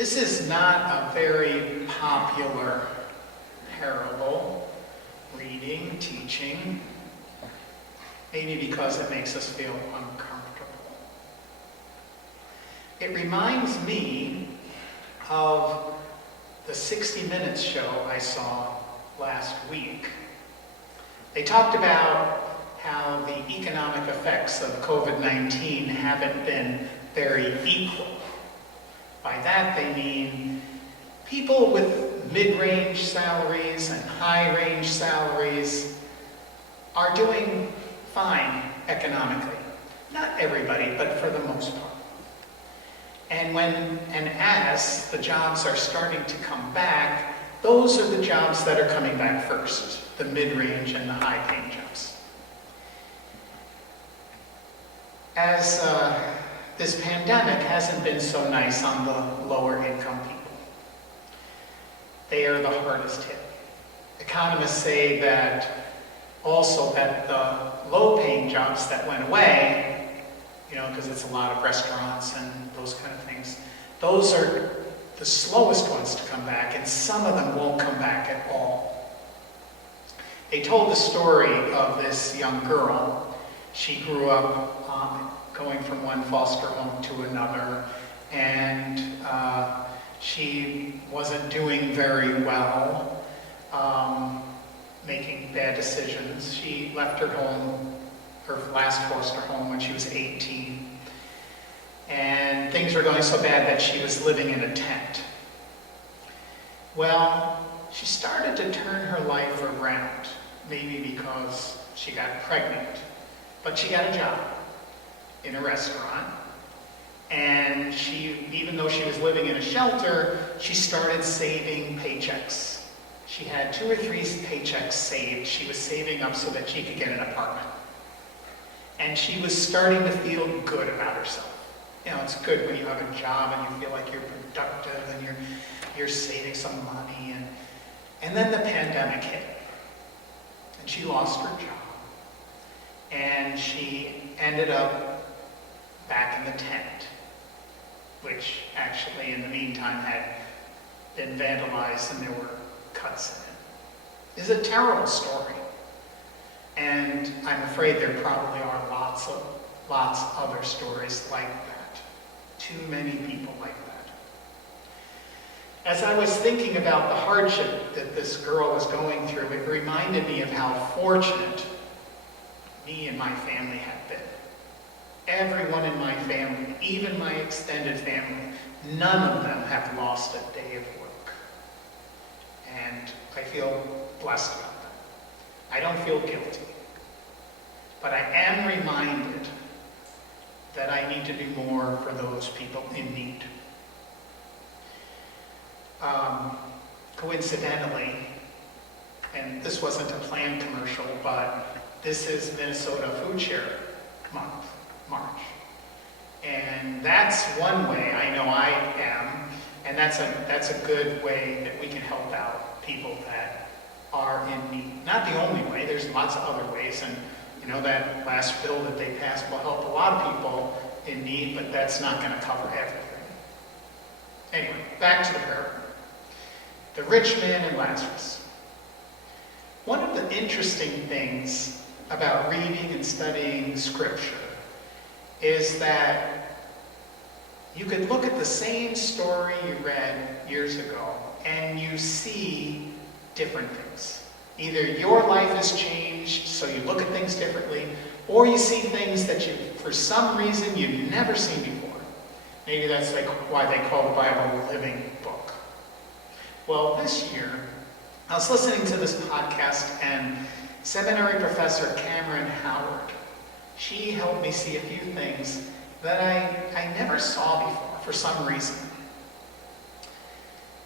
This is not a very popular parable, reading, teaching, maybe because it makes us feel uncomfortable. It reminds me of the 60 Minutes show I saw last week. They talked about how the economic effects of COVID-19 haven't been very equal. By that they mean people with mid-range salaries and high-range salaries are doing fine economically. Not everybody, but for the most part. And as the jobs are starting to come back, those are the jobs that are coming back first, the mid-range and the high-paying jobs. As this pandemic hasn't been so nice on the lower income people. They are the hardest hit. Economists say that also that the low-paying jobs that went away, because it's a lot of restaurants and those kind of things, those are the slowest ones to come back, and some of them won't come back at all. They told the story of this young girl. She grew up going from one foster home to another, and she wasn't doing very well, making bad decisions. She left her home, her last foster home, when she was 18, and things were going so bad that she was living in a tent. Well, she started to turn her life around, maybe because she got pregnant, but she got a job in a restaurant, and even though she was living in a shelter, she started saving paychecks. She had 2 or 3 paychecks saved. She was saving up so that she could get an apartment. And she was starting to feel good about herself. It's good when you have a job and you feel like you're productive and you're saving some money. And then the pandemic hit, and she lost her job. And she ended up back in the tent, which actually in the meantime had been vandalized and there were cuts in it. It's a terrible story. And I'm afraid there probably are lots other stories like that. Too many people like that. As I was thinking about the hardship that this girl was going through, it reminded me of how fortunate me and my family have been. Everyone in my family, even my extended family, none of them have lost a day of work. And I feel blessed about that. I don't feel guilty. But I am reminded that I need to do more for those people in need. Coincidentally, and this wasn't a planned commercial, but this is Minnesota Food Share Month, March. And that's one way I know I am, and that's a good way that we can help out people that are in need. Not the only way, there's lots of other ways, and that last bill that they passed will help a lot of people in need, but that's not going to cover everything. Anyway, back to the parable. The rich man and Lazarus. One of the interesting things about reading and studying Scripture is that you could look at the same story you read years ago and you see different things. Either your life has changed, so you look at things differently, or you see things that for some reason, you've never seen before. Maybe that's like why they call the Bible a living book. Well, this year, I was listening to this podcast, and seminary professor Cameron Howard, she helped me see a few things that I never saw before for some reason.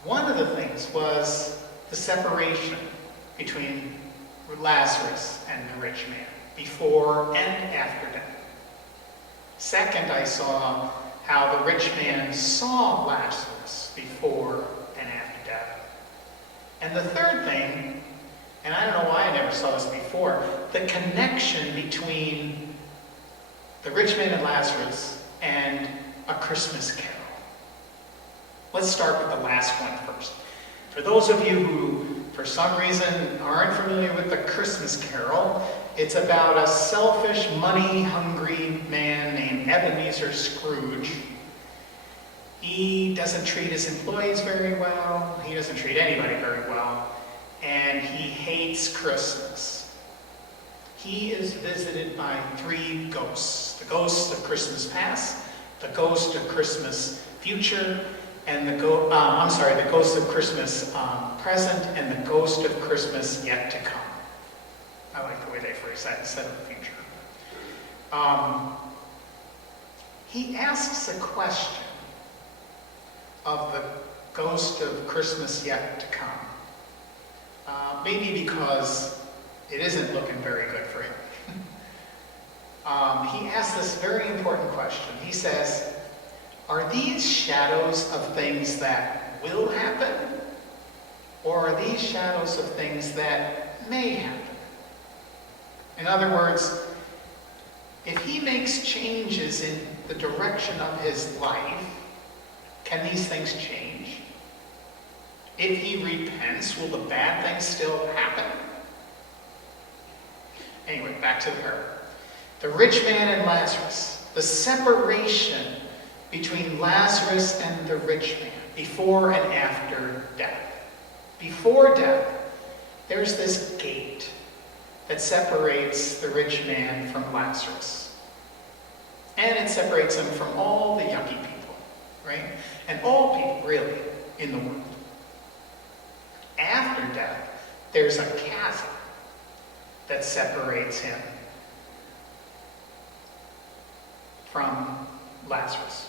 One of the things was the separation between Lazarus and the rich man, before and after death. Second, I saw how the rich man saw Lazarus before and after death. And the third thing, and I don't know why I never saw this before, the connection between the rich man and Lazarus and A Christmas Carol. Let's start with the last one first. For those of you who, for some reason, aren't familiar with the Christmas Carol, it's about a selfish, money-hungry man named Ebenezer Scrooge. He doesn't treat his employees very well. He doesn't treat anybody very well. And he hates Christmas. He is visited by 3 ghosts. The ghost of Christmas past, the ghost of Christmas future, and the ghost of Christmas present, and the ghost of Christmas yet to come. I like the way they phrase that instead of the future. He asks a question of the ghost of Christmas yet to come. Maybe because it isn't looking very good for him. He asks this very important question. He says, are these shadows of things that will happen? Or are these shadows of things that may happen? In other words, if he makes changes in the direction of his life, can these things change? If he repents, will the bad things still happen? Anyway, back to the parable. The rich man and Lazarus, the separation between Lazarus and the rich man, before and after death. Before death, there's this gate that separates the rich man from Lazarus. And it separates him from all the yucky people, right? And all people, really, in the world. After death, there's a chasm that separates him from Lazarus.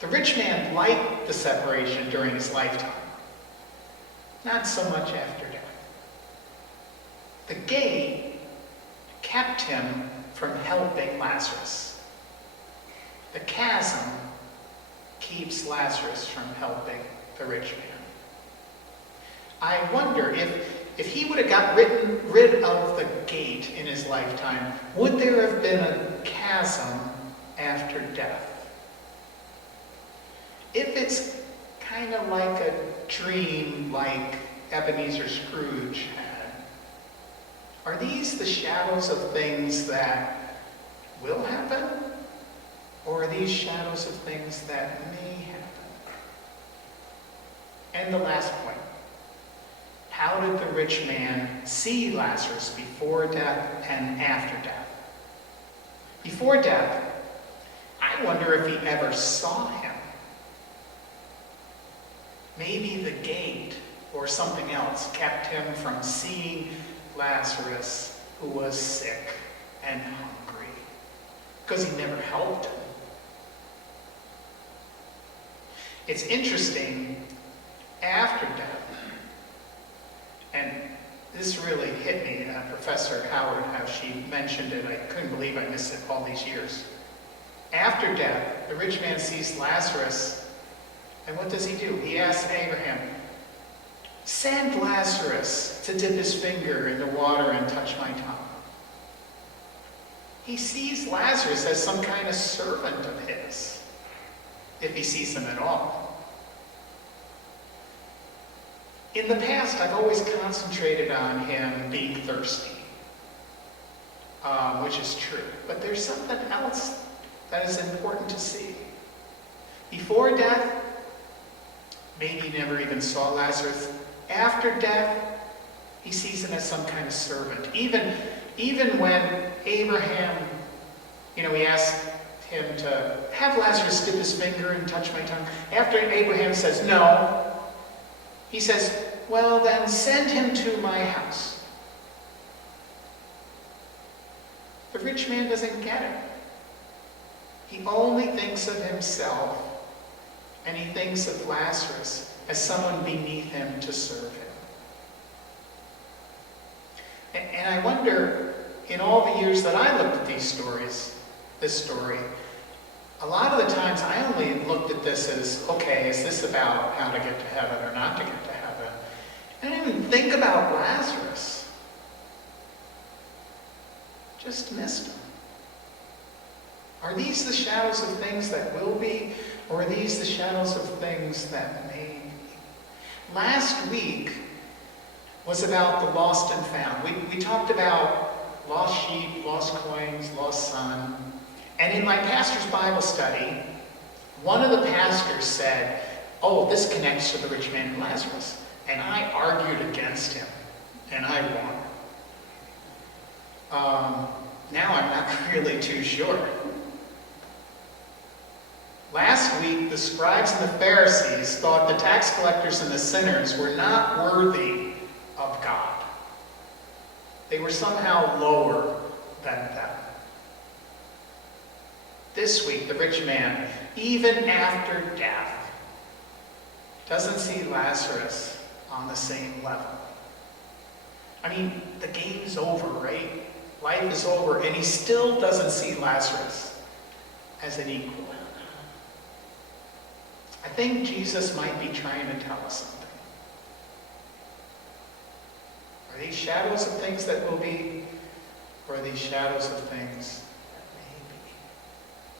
The rich man liked the separation during his lifetime, not so much after death. The gate kept him from helping Lazarus. The chasm keeps Lazarus from helping the rich man. I wonder if he would have got rid of the gate in his lifetime, would there have been a chasm after death? If it's kind of like a dream like Ebenezer Scrooge had, are these the shadows of things that will happen? Or are these shadows of things that may happen? And the last point. How did the rich man see Lazarus before death and after death? Before death, I wonder if he ever saw him. Maybe the gate or something else kept him from seeing Lazarus, who was sick and hungry, because he never helped him. It's interesting, after death, and this really hit me, Professor Howard, how she mentioned it. I couldn't believe I missed it all these years. After death, the rich man sees Lazarus, and what does he do? He asks Abraham, send Lazarus to dip his finger in the water and touch my tongue. He sees Lazarus as some kind of servant of his, if he sees him at all. In the past, I've always concentrated on him being thirsty, which is true. But there's something else that is important to see. Before death, maybe he never even saw Lazarus. After death, he sees him as some kind of servant. Even when Abraham, he asked him to have Lazarus dip his finger and touch my tongue. After Abraham says no, he says, well, then send him to my house. The rich man doesn't get it. He only thinks of himself, and he thinks of Lazarus as someone beneath him to serve him. And I wonder, in all the years that I looked at this story, a lot of the times I only looked at this as, okay, is this about how to get to heaven or not to get to heaven? I didn't even think about Lazarus. Just missed him. Are these the shadows of things that will be, Or are these the shadows of things that may be? Last week was about the lost and found. We talked about lost sheep, lost coins, lost son. And in my pastor's Bible study, one of the pastors said, oh, this connects to the rich man and Lazarus. And I argued against him, and I won. Now I'm not really too sure. Last week, the scribes and the Pharisees thought the tax collectors and the sinners were not worthy of God. They were somehow lower than them. This week, the rich man, even after death, doesn't see Lazarus on the same level. I mean, the game's over, right? Life is over, and he still doesn't see Lazarus as an equal. I think Jesus might be trying to tell us something. Are these shadows of things that will be, or are these shadows of things